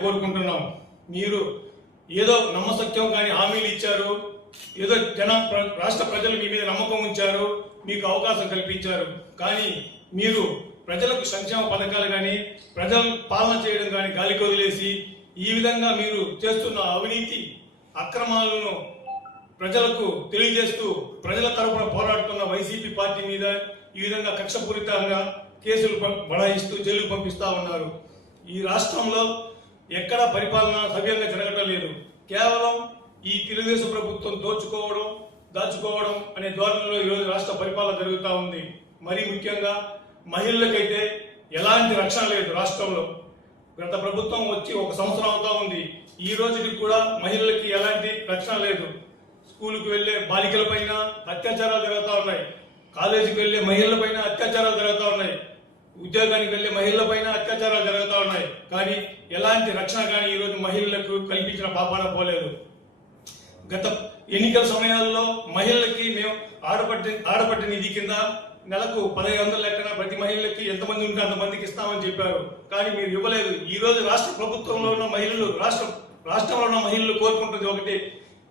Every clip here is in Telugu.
కోరుకుంటున్నాం. మీరు ఏదో నమ్మసత్యం కానీ హామీలు ఇచ్చారు ఏదో జన ప్ర- రాష్ట్ర ప్రజలు మీ మీద నమ్మకం ఉంచారు మీకు అవకాశం కల్పించారు. కానీ మీరు ప్రజలకు సంక్షేమ పథకాలు కానీ ప్రజల పాలన చేయడం కానీ గాలికి వదిలేసి ఈ విధంగా మీరు చేస్తున్న అవినీతి అక్రమాలను ప్రజలకు తెలియజేస్తూ ప్రజల తరపున పోరాడుతున్న వైసీపీ పార్టీ మీద ఈ విధంగా కక్షపూరితంగా కేసులు బడాయిస్తూ జైలు పంపిస్తా ఉన్నారు. ఈ రాష్ట్రంలో ఎక్కడ పరిపాలన సవ్యంగా జరగటం లేదు. కేవలం ఈ తెలుగుదేశం ప్రభుత్వం దోచుకోవడం దాచుకోవడం అనే ధోరణిలో ఈరోజు రాష్ట్ర పరిపాలన జరుగుతూ ఉంది. మరీ ముఖ్యంగా మహిళలకైతే ఎలాంటి రక్షణ లేదు రాష్ట్రంలో. గత ప్రభుత్వం వచ్చి ఒక సంవత్సరం అవుతా ఉంది. ఈ రోజుకి కూడా మహిళలకి ఎలాంటి రక్షణ లేదు. స్కూల్కి వెళ్ళే బాలికల పైన అత్యాచారాలు జరుగుతూ ఉన్నాయి. కాలేజీకి వెళ్ళే మహిళల పైన అత్యాచారాలు జరుగుతూ ఉన్నాయి. ఉద్యోగానికి వెళ్ళే మహిళల పైన అత్యాచారాలు జరుగుతూ ఉన్నాయి. కానీ ఎలాంటి రక్షణ కానీ ఈ రోజు మహిళలకు కల్పించిన పాపాన పోలేదు. గత ఎన్నికల సమయాల్లో మహిళలకి మేము ఆడపట్టి ఆడపట్టి నిధి కింద నెలకు పదహైదు వందల లెక్కన ప్రతి మహిళలకి ఎంతమంది ఉంటే అంతమందికి ఇస్తామని చెప్పారు. కానీ మీరు ఇవ్వలేదు. ఈ రోజు రాష్ట్ర ప్రభుత్వంలో ఉన్న మహిళలు రాష్ట్ర రాష్ట్రంలో ఉన్న మహిళలు కోరుకుంటుంది ఒకటి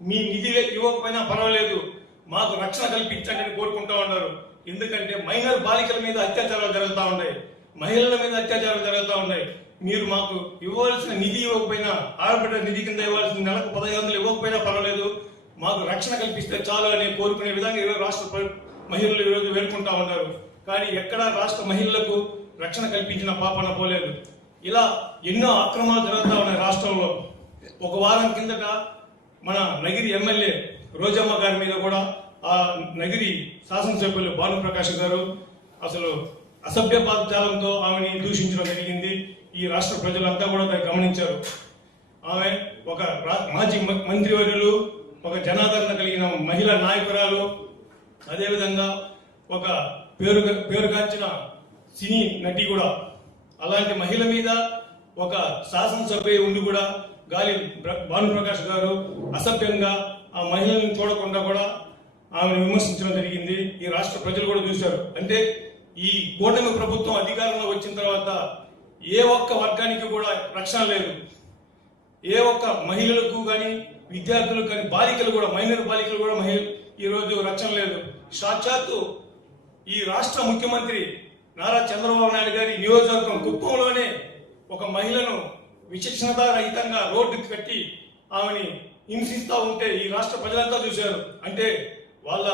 మీ నిధి ఇవ్వకపోయినా పర్వాలేదు. మాకు రక్షణ కల్పించండి అని కోరుకుంటా ఉన్నారు. ఎందుకంటే మైనర్ బాలికల మీద అత్యాచారాలు జరుగుతూ ఉన్నాయి. మహిళల మీద అత్యాచారాలు జరుగుతూ ఉన్నాయి. మీరు మాకు ఇవ్వాల్సిన నిధి ఇవ్వకపోయినా ఆడబిడ్డ నిధి కింద ఇవ్వాల్సిన నెలకు పదహైదు వందలు ఇవ్వకపోయినా పర్వాలేదు. మాకు రక్షణ కల్పిస్తే చాలు అని కోరుకునే విధంగా ఈరోజు రాష్ట్ర మహిళలు ఈరోజు వేడుకుంటా ఉన్నారు. కానీ ఎక్కడా రాష్ట్ర మహిళలకు రక్షణ కల్పించిన పాపన పోలేదు. ఇలా ఎన్నో అక్రమాలు జరుగుతూ ఉన్నాయి రాష్ట్రంలో. ఒక వారం కిందట మన నగిరి ఎమ్మెల్యే రోజమ్మ గారి మీద కూడా ఆ నగిరి శాసనసభ్యులు భానుప్రకాష్ గారు అసలు అసభ్య పదజాలంతో ఆమెని దూషించడం జరిగింది. ఈ రాష్ట్ర ప్రజలంతా కూడా దాన్ని గమనించారు. ఆమె ఒక రా- మాజీ మ- మంత్రివర్యులు ఒక జనాదరణ కలిగిన మహిళా నాయకురాలు అదేవిధంగా ఒక పేరు పేరుగాంచిన సినీ నటి కూడా. అలాంటి మహిళ మీద ఒక శాసనసభ్య ఉండి కూడా గాలి భానుప్రకాష్ గారు అసభ్యంగా ఆ మహిళలను చూడకుండా కూడా ఆమెను విమర్శించడం జరిగింది. ఈ రాష్ట్ర ప్రజలు కూడా చూశారు. అంటే ఈ కూటమి ప్రభుత్వం అధికారంలో వచ్చిన తర్వాత ఏ ఒక్క వర్గానికి కూడా రక్షణ లేదు. ఏ ఒక్క మహిళలకు కానీ విద్యార్థులకు కానీ బాలికలు కూడా మైనర్ బాలికలు కూడా మహిళ ఈ రోజు రక్షణ లేదు. సాక్షాత్తు ఈ రాష్ట్ర ముఖ్యమంత్రి నారా చంద్రబాబు నాయుడు గారి నియోజకవర్గం కుప్పంలోనే ఒక మహిళను విచక్షణత రహితంగా రోడ్డుకి కట్టి ఆమెని హింసిస్తూ ఉంటే ఈ రాష్ట్ర ప్రజలంతా చూశారు. అంటే వాళ్ళ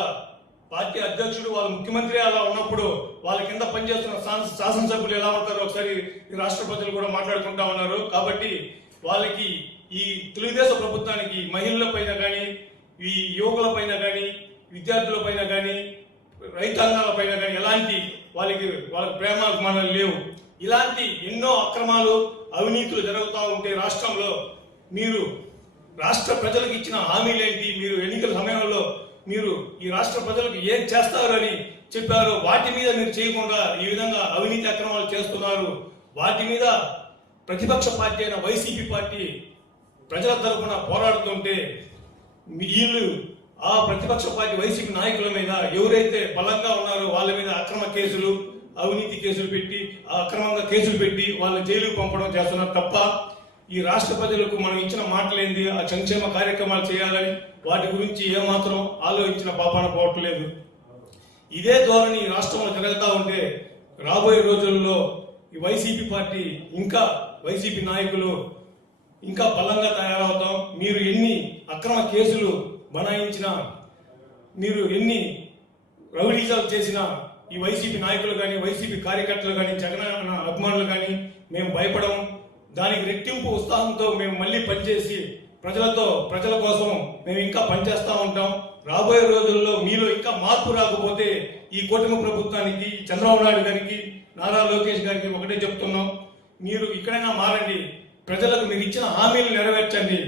పార్టీ అధ్యక్షుడు వాళ్ళ ముఖ్యమంత్రి అలా ఉన్నప్పుడు వాళ్ళ కింద పనిచేస్తున్న శాసనసభ్యులు ఎలా ఉంటారో ఒకసారి రాష్ట్ర ప్రజలు కూడా మాట్లాడుకుంటా ఉన్నారు. కాబట్టి వాళ్ళకి ఈ తెలుగుదేశం ప్రభుత్వానికి మహిళల పైన కానీ ఈ యువకుల పైన కానీ విద్యార్థుల పైన కానీ రైతాంగాల పైన కానీ ఎలాంటి వాళ్ళకి వాళ్ళ ప్రేమాభిమానాలు లేవు. ఇలాంటి ఎన్నో అక్రమాలు అవినీతులు జరుగుతూ ఉంటే రాష్ట్రంలో మీరు రాష్ట్ర ప్రజలకు ఇచ్చిన హామీలేంటి? మీరు ఎన్నికల సమయంలో మీరు ఈ రాష్ట్ర ప్రజలకు ఏం చేస్తారని చెప్పారో వాటి మీద మీరు చేయకుండా ఈ విధంగా అవినీతి అక్రమాలు చేస్తున్నారు. వాటి మీద ప్రతిపక్ష పార్టీ అయిన వైసీపీ పార్టీ ప్రజల తరఫున పోరాడుతుంటే వీళ్ళు ఆ ప్రతిపక్ష పార్టీ వైసీపీ నాయకుల మీద ఎవరైతే బలంగా ఉన్నారో వాళ్ళ మీద అక్రమ కేసులు అవినీతి కేసులు పెట్టి ఆ అక్రమంగా కేసులు పెట్టి వాళ్ళ జైలుకు పంపడం చేస్తున్నారు తప్ప ఈ రాష్ట్ర ప్రజలకు మనం ఇచ్చిన మాటలేంది? ఆ సంక్షేమ కార్యక్రమాలు చేయాలని వాటి గురించి ఏమాత్రం ఆలోచించిన పాపాన పోవట్లేదు. ఇదే ధోరణి ఈ రాష్ట్రంలో జరుగుతూ ఉంటే రాబోయే రోజుల్లో ఈ వైసీపీ పార్టీ ఇంకా వైసీపీ నాయకులు ఇంకా బలంగా తయారవుతాం. మీరు ఎన్ని అక్రమ కేసులు బనాయించినా మీరు ఎన్ని రౌడీజాలు చేసినా ఈ వైసీపీ నాయకులు కానీ వైసీపీ కార్యకర్తలు కానీ జగన్ అభిమానులు కానీ మేము భయపడం దానికి రెట్టింపు ఉత్సాహంతో మేము మళ్ళీ పనిచేసి ప్రజలతో ప్రజల కోసం మేము ఇంకా పనిచేస్తూ ఉంటాం. రాబోయే రోజుల్లో మీలో ఇంకా మార్పు రాకపోతే ఈ కూటమి ప్రభుత్వానికి చంద్రబాబు నాయుడు గారికి నారా లోకేష్ గారికి ఒకటే చెప్తున్నాం. మీరు ఇక్కడైనా మారండి. ప్రజలకు మీరు ఇచ్చిన హామీలు నెరవేర్చండి.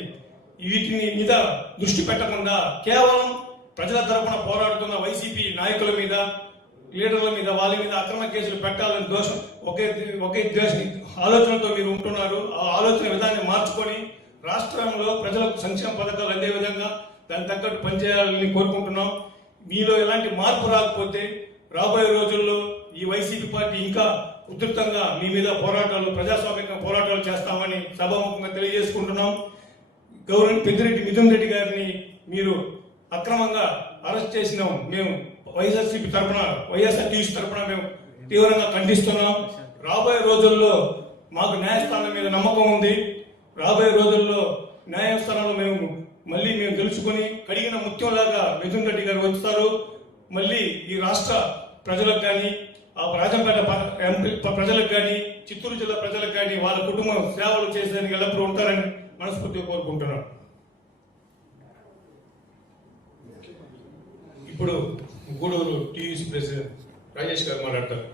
వీటిని మీద దృష్టి పెట్టకుండా కేవలం ప్రజల తరపున పోరాడుతున్న వైసీపీ నాయకుల మీద లీడర్ల మీద వాళ్ళ మీద అక్రమ కేసులు పెట్టాలని దోషం ఒకే ఒకే ద్వేష ఆలోచనతో మీరు ఉంటున్నారు. ఆ ఆలోచన విధాన్ని మార్చుకొని రాష్ట్రంలో ప్రజలకు సంక్షేమ పథకాలు అందే విధంగా దాని తగ్గట్టు పనిచేయాలని కోరుకుంటున్నాం. మీలో ఎలాంటి మార్పు రాకపోతే రాబోయే రోజుల్లో ఈ వైసీపీ పార్టీ ఇంకా ఉధృతంగా మీ మీద పోరాటాలు ప్రజాస్వామిక పోరాటాలు చేస్తామని సభాముఖంగా తెలియజేసుకుంటున్నాం. గౌరవ పెద్దిరెడ్డి మిథున్ రెడ్డి గారిని మీరు అక్రమంగా అరెస్ట్ చేసిన మేము. వైఎస్ఆర్సీపీ తరఫున వైఎస్ఆర్టీసీ తరఫున మేము తీవ్రంగా ఖండిస్తున్నాం. రాబోయే రోజుల్లో మాకు న్యాయస్థానం మీద నమ్మకం ఉంది. రాబోయే రోజుల్లో న్యాయస్థానంలో మేము మళ్ళీ మేము తెలుసుకొని కడిగిన ముత్యంలాగా మిథున్ రెడ్డి గారు వస్తారు. మళ్ళీ ఈ రాష్ట్ర ప్రజలకు కానీ ఆ రాజంపేట ఎంపీ ప్రజలకు కానీ చిత్తూరు జిల్లా ప్రజలకు కానీ వాళ్ళ కుటుంబం సేవలు చేసేదానికి ఎల్లప్పుడూ ఉంటారని మనస్ఫూర్తిగా కోరుకుంటున్నాను ఇప్పుడు గూడూరు టీయూసీ ప్రెసిడెంట్ రాజేష్ గారు మాట్లాడతారు.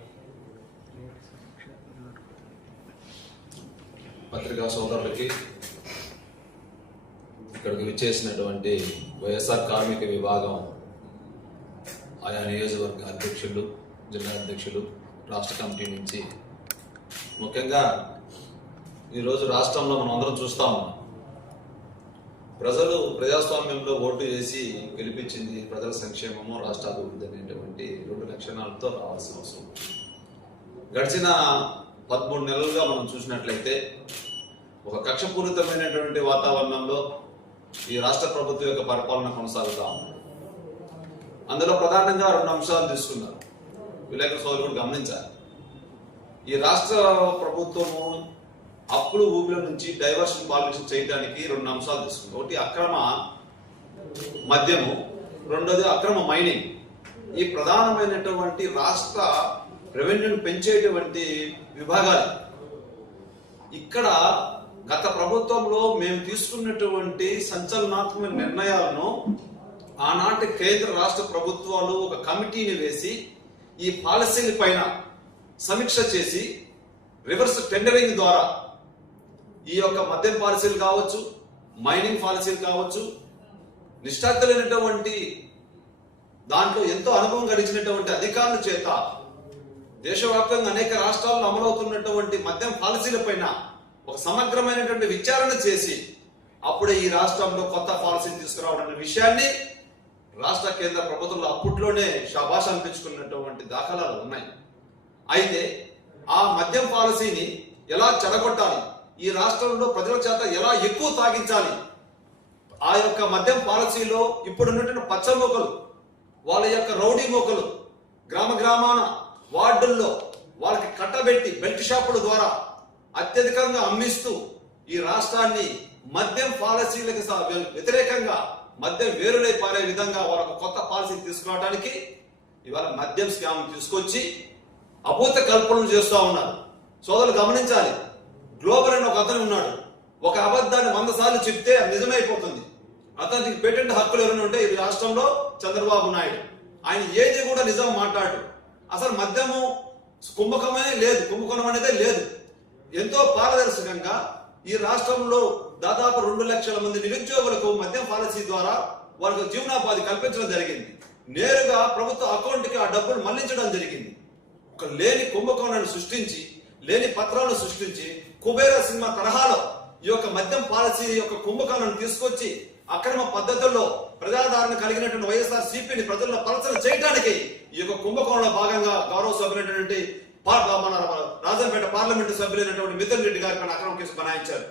పత్రికా సోదరులకి ఇక్కడికి విచ్చేసినటువంటి వైఎస్ఆర్ కార్మిక విభాగం ఆయా నియోజకవర్గ అధ్యక్షులు జిల్లా అధ్యక్షులు రాష్ట్ర కమిటీ నుంచి. ముఖ్యంగా ఈరోజు రాష్ట్రంలో మనం అందరం చూస్తా ఉన్నాం. ప్రజలు ప్రజాస్వామ్యంలో ఓటు చేసి గెలిపించింది ప్రజల సంక్షేమము రాష్ట్ర అభివృద్ధి అనేటువంటి రెండు లక్షణాలతో రావాల్సిన అవసరం. ఉంది. గడిచిన పదమూడు నెలలుగా మనం చూసినట్లయితే ఒక కక్షపూరితమైనటువంటి వాతావరణంలో ఈ రాష్ట్ర ప్రభుత్వం యొక్క పరిపాలన కొనసాగుతా ఉంది. అందులో ప్రధానంగా రెండు అంశాలు తీసుకున్నారు. విలేకరు సోదరుడు గమనించాలి. ఈ రాష్ట్ర ప్రభుత్వము అప్పుడు ఊపిల నుంచి డైవర్షన్ పాలిటిక్స్ చేయడానికి రెండు అంశాలు తీసుకుంది ఒకటి అక్రమ మద్యము రెండోది అక్రమ మైనింగ్. ఈ ప్రధానమైనటువంటి రాష్ట్ర రెవెన్యూను పెంచేటువంటి విభాగాలు. ఇక్కడ గత ప్రభుత్వంలో మేము తీసుకున్నటువంటి సంచలనాత్మక నిర్ణయాలను ఆనాటి కేంద్ర రాష్ట్ర ప్రభుత్వాలు ఒక కమిటీని వేసి ఈ పాలసీల పైన సమీక్ష చేసి రివర్స్ టెండరింగ్ ద్వారా ఈ యొక్క మద్యం పాలసీలు కావచ్చు మైనింగ్ పాలసీలు కావచ్చు నిష్ఠాతులైనటువంటి దాంట్లో ఎంతో అనుభవం గడిచినటువంటి అధికారుల చేత దేశవ్యాప్తంగా అనేక రాష్ట్రాల్లో అమలవుతున్నటువంటి మద్యం పాలసీల పైన ఒక సమగ్రమైనటువంటి విచారణ చేసి అప్పుడే ఈ రాష్ట్రంలో కొత్త పాలసీని తీసుకురావడం విషయాన్ని రాష్ట్ర కేంద్ర ప్రభుత్వంలో అప్పట్లోనే షాబాష్ అనిపించుకున్నటువంటి దాఖలాలు ఉన్నాయి. అయితే ఆ మద్యం పాలసీని ఎలా చెడగొట్టాలి? ఈ రాష్ట్రంలో ప్రజల చేత ఎలా ఎక్కువ తాగించాలి? ఆ యొక్క మద్యం పాలసీలో ఇప్పుడు ఉన్నటువంటి పచ్చ మొక్కలు వాళ్ళ యొక్క రౌడీ మొక్కలు గ్రామ గ్రామాన వార్డుల్లో వాళ్ళకి కట్టబెట్టి బెల్ట్ షాపుల ద్వారా అత్యధికంగా అమ్మిస్తూ ఈ రాష్ట్రాన్ని మద్యం పాలసీలకు వ్యతిరేకంగా మద్యం వేరులై పారే విధంగా వాళ్ళకు కొత్త పాలసీ తీసుకురావడానికి ఇవాళ మద్యం స్కామ్ తీసుకొచ్చి అభూత కల్పనలు చేస్తూ ఉన్నారు. సోదరులు గమనించాలి గ్లోబల్ అని ఒక అతను ఉన్నాడు. ఒక అబద్ధాన్ని వంద సార్లు చెప్తే నిజమైపోతుంది. అతనికి పేటెంట్ హక్కులు ఎవరైనా ఉంటే ఈ రాష్ట్రంలో చంద్రబాబు నాయుడు. ఆయన ఏది కూడా నిజం మాట్లాడు. అసలు మద్యము కుంభకమే లేదు. కుంభకోణం అనేదే లేదు. ఎంతో పారదర్శకంగా ఈ రాష్ట్రంలో దాదాపు రెండు లక్షల మంది నిరుద్యోగులకు మద్యం పాలసీ ద్వారా వాళ్ళకు జీవనోపాధి కల్పించడం జరిగింది. నేరుగా ప్రభుత్వ అకౌంట్కి ఆ డబ్బులు మళ్ళించడం జరిగింది. ఒక లేని కుంభకోణాన్ని సృష్టించి లేని పత్రాలను సృష్టించి కుబేర సినిమా తరహాలో ఈ యొక్క మద్యం పాలసీ యొక్క కుంభకోణాన్ని తీసుకొచ్చి అక్రమ పద్ధతుల్లో ప్రజాదరణ కలిగినటువంటి వైఎస్ఆర్ సిపిని ప్రజల్లో పలసన చేయడానికి ఈ యొక్క కుంభకోణంలో భాగంగా గౌరవ సభ్యులైనటువంటి మన రాజంపేట పార్లమెంటు సభ్యులైనటువంటి మిథున్ రెడ్డి గారి పైన అక్రమ కేసు బనాయించారు.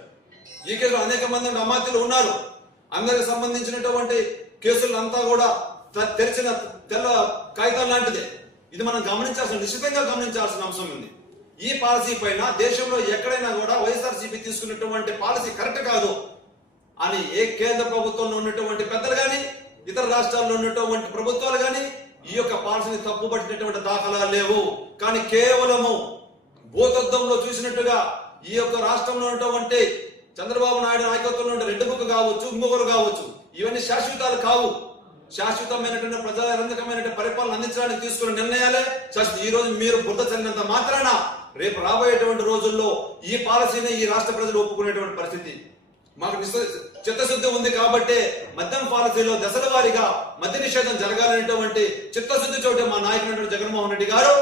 ఈ కేసులో అనేక మంది అమాత్యులు ఉన్నారు. అందరికి సంబంధించినటువంటి కేసులంతా కూడా తెరిచిన తెల్ల కాగితం లాంటిదే. ఇది మనం గమనించాల్సిన నిశ్చితంగా గమనించాల్సిన అంశం ఉంది. ఈ పాలసీ పైన దేశంలో ఎక్కడైనా కూడా వైఎస్ఆర్సీపీ తీసుకున్నటువంటి పాలసీ కరెక్ట్ కాదు. అని ఏ కేంద్ర ప్రభుత్వంలో ఉన్నటువంటి పెద్దలు కానీ ఇతర రాష్ట్రాల్లో ఉన్నటువంటి ప్రభుత్వాలు కానీ ఈ యొక్క పాలసీని తప్పుపట్టినటువంటి దాఖలాలు లేవు. కానీ కేవలము భూతత్వంలో చూసినట్టుగా ఈ యొక్క రాష్ట్రంలో ఉన్నటువంటి చంద్రబాబు నాయుడు నాయకత్వంలో రెడ్డి బుక్ కావచ్చు ఇంకొకరు కావచ్చు ఇవన్నీ శాశ్వతాలు కావు. శాశ్వతమైనటువంటి ప్రజారంజకమైనటువంటి పరిపాలన అందించడానికి తీసుకున్న నిర్ణయాలే. జస్ట్ ఈ రోజు మీరు బుద్ధ చెందినంత మాత్రాన రేపు రాబోయేటువంటి రోజుల్లో ఈ పాలసీని ఈ రాష్ట్ర ప్రజలు ఒప్పుకునేటువంటి పరిస్థితి. మాకు చిత్తశుద్ధి ఉంది కాబట్టి మద్యం పాలసీలో దశల వారీగా మద్య నిషేధం జరగాలనేటువంటి చిత్తశుద్ధి చోటే మా నాయకుడు జగన్మోహన్ రెడ్డి గారు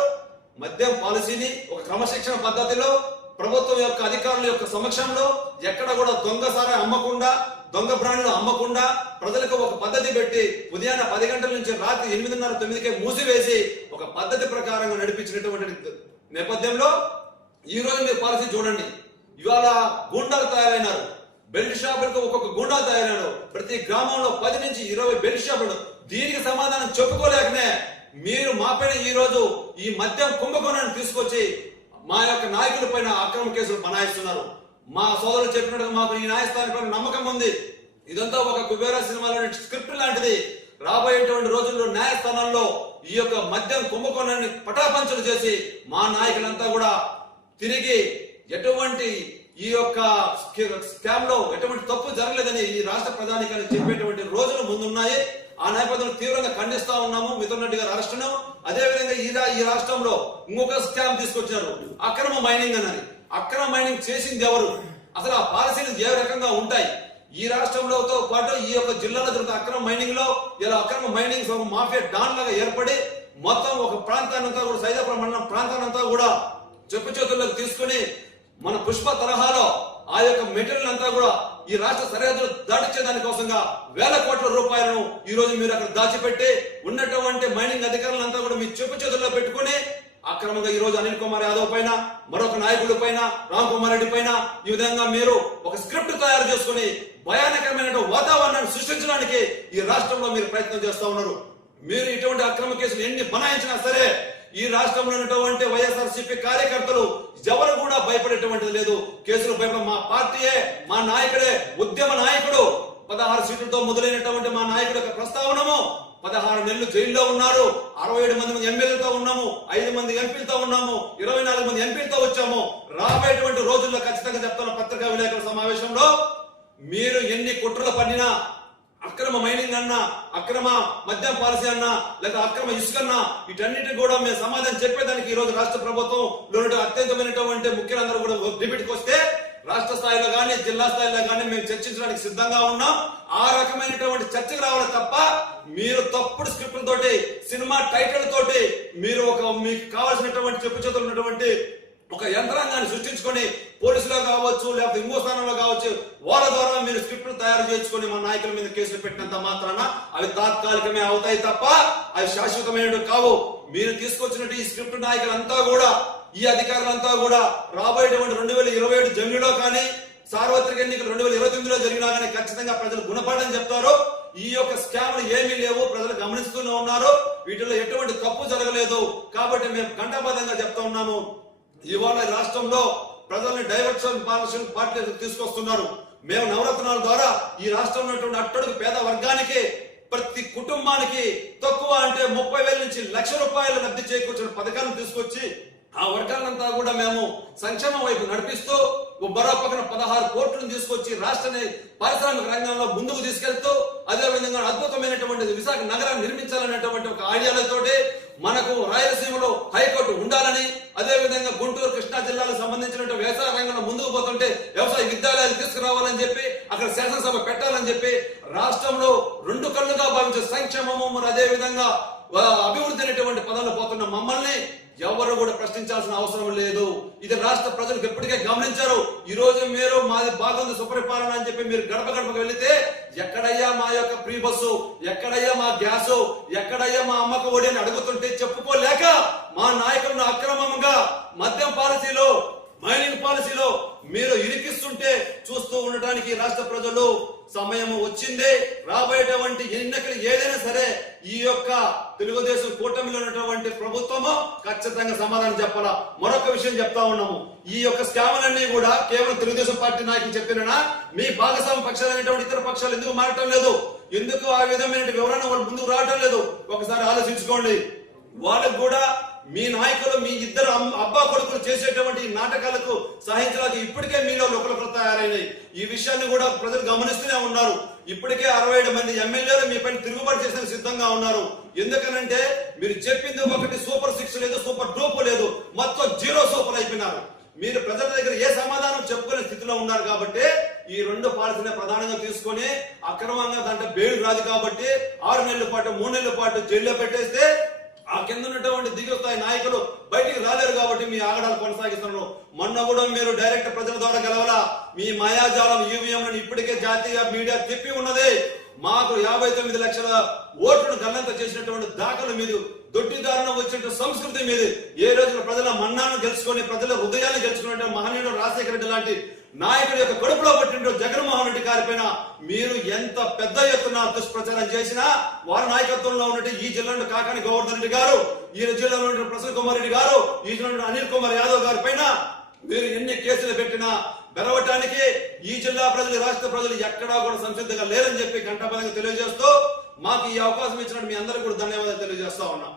మద్యం పాలసీని ఒక క్రమశిక్షణ పద్ధతిలో ప్రభుత్వం యొక్క అధికారుల యొక్క సమక్షంలో ఎక్కడ కూడా దొంగ సారా అమ్మకుండా దొంగ బ్రాండ్లు అమ్మకుండా ప్రజలకు ఒక పద్ధతి పెట్టి ఉదయాన్నే పది గంటల నుంచి రాత్రి ఎనిమిదిన్నర తొమ్మిదికే మూసివేసి ఒక పద్ధతి ప్రకారంగా నడిపించినటువంటి నేపథ్యంలో ఈ రోజు మీరు పాలసీ చూడండి. ఇవాళ గుండాలు తయారైనారు. బెల్ట్ షాపులకు ఒక్కొక్క గుండా తయారైనాడు ప్రతి గ్రామంలో పది నుంచి ఇరవై బెల్ట్ షాపులు. దీనికి సమాధానం చెప్పుకోలేకనే మీరు మాపైన ఈ రోజు ఈ మద్యం కుంభకోణాన్ని తీసుకొచ్చి మా యొక్క నాయకుల పైన అక్రమ కేసులు బనాయిస్తున్నారు. మా సోదరులు చెప్పినట్టుగా మాకు ఈ న్యాయస్థానం నమ్మకం ఉంది. ఇదంతా ఒక కుబేరా సినిమాలోని స్క్రిప్ట్ లాంటిది. రాబోయేటువంటి రోజుల్లో న్యాయస్థానాల్లో ఈ యొక్క మద్యం కుంభకోణాన్ని పటాపంచలు చేసి మా నాయకులంతా కూడా తిరిగి ఎటువంటి ఈ యొక్క స్కామ్లో ఎటువంటి తప్పు జరగలేదని ఈ రాష్ట్ర ప్రధానికాన్ని చెప్పేటువంటి రోజులు ముందున్నాయి. ఆ నేపథ్యంలో తీవ్రంగా ఖండిస్తా ఉన్నాము. మిథున్ రెడ్డి గారి అరెస్టును అదే విధంగా ఈ ఈ రాష్ట్రంలో ఇంకొక స్కామ్ తీసుకొచ్చారు. అక్రమ మైనింగ్ అన్నది. అక్రమ మైనింగ్ చేసింది ఎవరు? అసలు ఆ పాలసీలు ఏ రకంగా ఉంటాయి? ఈ రాష్ట్రంలోతో పాటు ఈ యొక్క జిల్లాలో జరుగుతున్న అక్రమ మైనింగ్లో ఇలా అక్రమ మైనింగ్ మాఫియా డాన్ లాగా ఏర్పడి మొత్తం ఒక ప్రాంతాన్ని అంతా కూడా సైదాపురం మండలం ప్రాంతాన్ని అంతా కూడా చెప్పు చేతుల్లోకి తీసుకుని మన పుష్ప తరహాలో ఆ యొక్క మెటీరియల్ అంతా కూడా ఈ రాష్ట్ర సరిహద్దులు దాటించే దానికోసంగా వేల కోట్ల రూపాయలను ఈ రోజు మీరు అక్కడ దాచిపెట్టి ఉన్నటువంటి మైనింగ్ అధికారులంతా కూడా మీ చెప్పు చేతుల్లో పెట్టుకుని అక్రమంగా ఈ రోజు అనిల్ కుమార్ యాదవ్ పైన మరొక నాయకుడి పైన రామ్ కుమార్ రెడ్డి పైన ఈ విధంగా మీరు ఒక స్క్రిప్ట్ తయారు చేసుకుని భయానకరమైన వాతావరణాన్ని సృష్టించడానికి ఈ రాష్ట్రంలో మీరు ప్రయత్నం చేస్తూ ఉన్నారు. మీరు ఇటువంటి అక్రమ కేసులు ఎన్ని బనాయించినా సరే ఈ రాష్ట్రంలో ఉన్నటువంటి వైఎస్ఆర్సీపీ కార్యకర్తలు ఎవరు కూడా భయపడేటువంటిది లేదు. కేసులు భయపడ మా పార్టీయే మా నాయకుడే ఉద్యమ నాయకుడు. పదహారు సీట్లతో మొదలైనటువంటి మా నాయకుడు యొక్క ప్రస్తావనము పదహారు నెలలు జైల్లో ఉన్నారు. అరవై ఏడు మంది ఎమ్మెల్యేలతో ఉన్నాము ఐదు మంది ఎంపీలతో ఉన్నాము ఇరవై నాలుగు మంది ఎంపీలతో వచ్చాము. రాబోయేటువంటి రోజుల్లో ఖచ్చితంగా చెప్తున్న పత్రికా విలేకరుల సమావేశంలో మీరు ఎన్ని కుట్రలు పడినా అక్రమ మైనింగ్ అన్నా అక్రమ మద్యం పాలసీ అన్నా లేక అక్రమ ఇసుక అన్నా వీటన్నిటి కూడా మేము సమాధానం చెప్పేదానికి ఈ రోజు రాష్ట్ర ప్రభుత్వం అత్యంతమైనటువంటి ముఖ్యులందరూ కూడా డిబేట్కి వస్తే రాష్ట్ర స్థాయిలో కానీ జిల్లా స్థాయిలో కానీ మేము చర్చించడానికి సిద్ధంగా ఉన్నాం. ఆ రకమైనటువంటి చర్చకు రావాలి తప్ప మీరు తప్పుడు స్క్రిప్ట్ తోటి సినిమా టైటిల్ తోటి మీరు ఒక మీకు కావాల్సినటువంటి చెప్పు చేతులు ఉన్నటువంటి ఒక యంత్రాంగాన్ని సృష్టించుకొని పోలీసులో కావచ్చు లేకపోతే ఇంకో స్థానంలో కావచ్చు వాళ్ళ ద్వారా మీరు స్క్రిప్ట్ తయారు చేసుకొని మా నాయకుల మీద కేసులు పెట్టినంత మాత్రాన అవి తాత్కాలికమే అవుతాయి తప్ప అవి శాశ్వతమైనవి కావు. మీరు తీసుకొచ్చినట్టు ఈ స్క్రిప్ట్ నాయకులంతా కూడా ఈ అధికారులంతా కూడా రాబోయేటువంటి రెండు వేల ఇరవై ఏడు జమ్మిలో కానీ సార్వత్రిక ఎన్నికలు రెండు వేల ఇరవై తొమ్మిదిలో జరిగినా కానీ ఖచ్చితంగా ప్రజలు గుణపాఠం చెప్తారు. ఈ యొక్క స్కామ్లు ఏమీ లేవు ప్రజలు గమనిస్తూనే ఉన్నారు. వీటిలో ఎటువంటి తప్పు జరగలేదు. కాబట్టి మేము ఘంటాబద్ధంగా చెప్తా ఉన్నాము. ఇవాళ రాష్ట్రంలో ప్రజల్ని డైవర్షన్ పాలసీ పార్టీ తీసుకొస్తున్నారు. మేము నవరత్నాల ద్వారా ఈ రాష్ట్రంలో ఉన్నటువంటి అట్టడుగు పేద వర్గానికి ప్రతి కుటుంబానికి తక్కువ అంటే ముప్పై వేల నుంచి లక్ష రూపాయల లబ్ధి చేకూర్చిన పథకాలను తీసుకొచ్చి ఆ వర్గాలంతా కూడా మేము సంక్షేమం వైపు నడిపిస్తూ మరో పక్కన పదహారు కోట్లను తీసుకొచ్చి రాష్ట్రాన్ని పారిశ్రామిక రంగంలో ముందుకు తీసుకెళ్తూ అదే విధంగా అద్భుతమైనటువంటి విశాఖ నగరాన్ని నిర్మించాలనేటువంటి ఒక ఐడియాలతోటి మనకు రాయలసీమలో హైకోర్టు ఉండాలని అదేవిధంగా గుంటూరు కృష్ణా జిల్లాలకు సంబంధించిన వ్యవసాయ రంగంలో ముందుకు పోతుంటే వ్యవసాయ విద్యాలయాలు తీసుకురావాలని చెప్పి అక్కడ శాసనసభ పెట్టాలని చెప్పి రాష్ట్రంలో రెండు కళ్ళుగా భావించే సంక్షేమము అదేవిధంగా అదే విధంగా అభివృద్ధి అనేటువంటి పదంలో పోతున్న మమ్మల్ని ఎవరు కూడా ప్రశ్నించాల్సిన అవసరం లేదు. ఇది రాష్ట్ర ప్రజలకు ఎప్పటికే గమనించారు. ఈ రోజు మీరు మాది బాగుంది సుపరిపాలన అని చెప్పి మీరు గడప గడపకు వెళితే ఎక్కడయ్యా మా యొక్క ఫ్రీ బస్సు? ఎక్కడయ్యా మా గ్యాసు? ఎక్కడయ్యా మా అమ్మక ఒడి అని అడుగుతుంటే చెప్పుకోలేక మా నాయకులను అక్రమంగా మద్యం పాలసీలో మైనింగ్ పాలసీలో మీరు ఇరికిస్తుంటే చూస్తూ ఉండటానికి రాష్ట్ర ప్రజలు సమయం వచ్చింది రాబోయేటువంటి ఎన్నికలు ఏదైనా సరే ఈ యొక్క తెలుగుదేశం కూటమిలో ఉన్నటువంటి ప్రభుత్వము ఖచ్చితంగా సమాధానం చెప్పాలా? మరొక విషయం చెప్తా ఉన్నాము. ఈ యొక్క స్కాములన్నీ కూడా కేవలం తెలుగుదేశం పార్టీ నాయకులు చెప్పినా మీ భాగస్వామి పక్షాలైనటువంటి ఇతర పక్షాలు ఎందుకు మారటం లేదు? ఎందుకు ఆ విధమైన వివరణ వాళ్ళు ముందుకు రావటం లేదు? ఒకసారి ఆలోచించుకోండి. వాళ్ళకు కూడా మీ నాయకులు మీ ఇద్దరు అబ్బా కొడుకులు చేసేటువంటి నాటకాలకు సహించడానికి ఇప్పటికే మీలో ఒకరొకరు తయారైనాయి. ఈ విషయాన్ని కూడా ప్రజలు గమనిస్తూనే ఉన్నారు. ఇప్పటికే అరవై ఏడు మంది ఎమ్మెల్యేలు మీ పైన తిరుగుబాటు చేసిన సిద్ధంగా ఉన్నారు. ఎందుకనంటే మీరు చెప్పింది ఒకటి సూపర్ సిక్స్ లేదు సూపర్ డూప్ లేదు. మొత్తం జీరో సూపర్ అయిపోయినారు. మీరు ప్రజల దగ్గర ఏ సమాధానం చెప్పుకునే స్థితిలో ఉన్నారు కాబట్టి ఈ రెండు పాలసీని ప్రధానంగా తీసుకొని అక్రమంగా దాంట్లో బెయిల్ రాదు కాబట్టి ఆరు నెలల పాటు మూడు నెలల పాటు జైల్లో పెట్టేస్తే ఆ కింద ఉన్నటువంటి దిగువ స్థాయి నాయకులు బయటికి రాలేరు కాబట్టి మీ ఆగడాలు కొనసాగిస్తున్నారు. మొన్న కూడా మీరు డైరెక్ట్ ప్రజల ద్వారా గెలవాలా? మీ మాయాజాలం ఈవీఎం ఇప్పటికే జాతీయ మీడియా తిప్పి ఉన్నది. మాకు యాభై తొమ్మిది లక్షల ఓట్లను గల్లంత చేసినటువంటి దాఖలు మీరు దొడ్డిదారుణ వచ్చిన సంస్కృతి మీద. ఏ రోజున ప్రజల మన్నాను గెలుచుకొని ప్రజల హృదయాన్ని గెలుచుకునే మహనీయుడు రాజశేఖర రెడ్డి లాంటి నాయకుడి యొక్క కడుపులో పట్టిన జగన్మోహన్ రెడ్డి గారి పైన మీరు ఎంత పెద్ద ఎత్తున దుష్ప్రచారం చేసినా వారి నాయకత్వంలో ఉన్నట్టు ఈ జిల్లాలో కాకాని గోవర్ధన్ రెడ్డి గారు ఈ జిల్లాలో ఉన్న ప్రసన్న కుమార్ రెడ్డి గారు ఈ జిల్లాలో అనిల్ కుమార్ యాదవ్ గారి పైన మీరు ఎన్ని కేసులు పెట్టినా బెరవటానికి ఈ జిల్లా ప్రజలు రాష్ట్ర ప్రజలు ఎక్కడా కూడా సంసిద్ధంగా లేరని చెప్పి ఘంటాపరంగా తెలియజేస్తూ మాకు ఈ అవకాశం ఇచ్చినట్టు మీ అందరికీ కూడా ధన్యవాదాలు తెలియజేస్తా ఉన్నాం.